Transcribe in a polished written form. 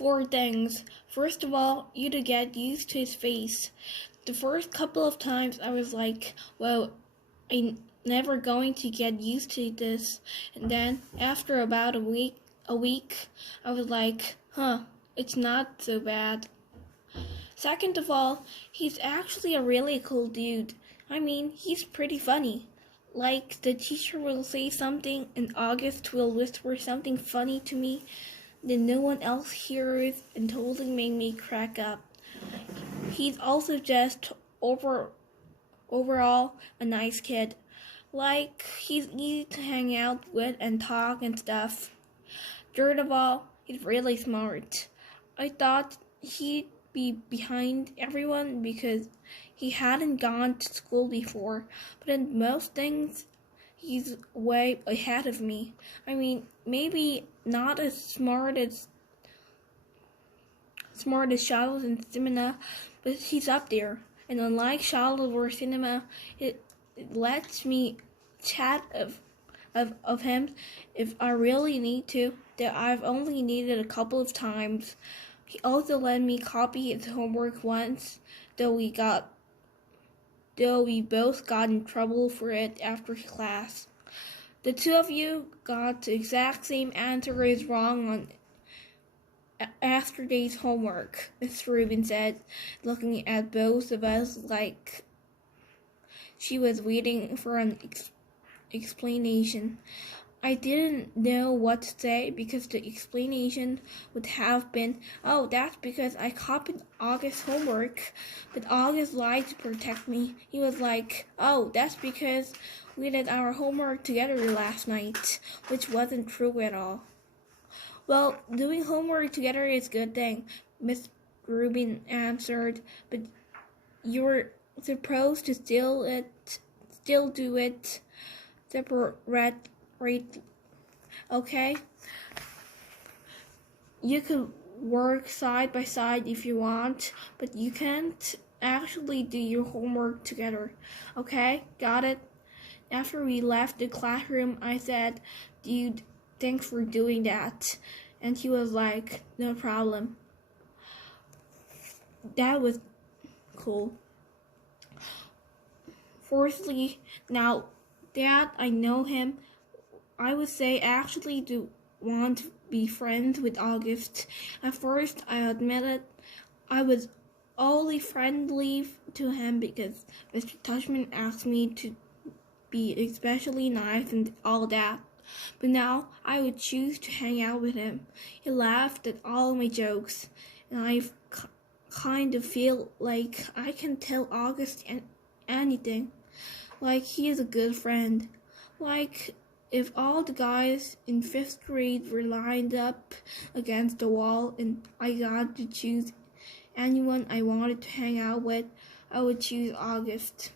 Four things. First of all, you to get used to his face. The first couple of times I was like, well, I'm never going to get used to this. And then after about a week, I was like, it's not so bad. Second of all, he's actually a really cool dude. I mean, he's pretty funny. Like, the teacher will say something and August will whisper something funny to me that no one else hears and totally made me crack up. He's also just overall a nice kid. Like, he's easy to hang out with and talk and stuff. Third of all, he's really smart. I thought he'd be behind everyone because he hadn't gone to school before, but in most things, he's way ahead of me. I mean, maybe not as smart as Charlotte and Cinema, but he's up there. And unlike Charlotte or Cinema, it lets me chat of him if I really need to, that I've only needed a couple of times. He also let me copy his homework once, though we both got in trouble for it after class. The two of you got the exact same answer as wrong on yesterday's homework, Mr. Rubin said, looking at both of us like she was waiting for an explanation. I didn't know what to say because the explanation would have been, oh, that's because I copied August's homework, but August lied to protect me. He was like, oh, that's because we did our homework together last night, which wasn't true at all. Well, doing homework together is a good thing, Miss Rubin answered, but you're supposed to still do it separate. Okay? You could work side by side if you want, but you can't actually do your homework together. Okay? Got it? After we left the classroom, I said, dude, thanks for doing that. And he was like, no problem. That was cool. Fourthly, now that I know him, I would say actually do want to be friends with August. At first, I admitted I was only friendly to him because Mr. Tushman asked me to be especially nice and all that. But now I would choose to hang out with him. He laughed at all my jokes, and I kind of feel like I can tell August anything. Like he is a good friend. Like if all the guys in 5th grade were lined up against the wall and I got to choose anyone I wanted to hang out with, I would choose August.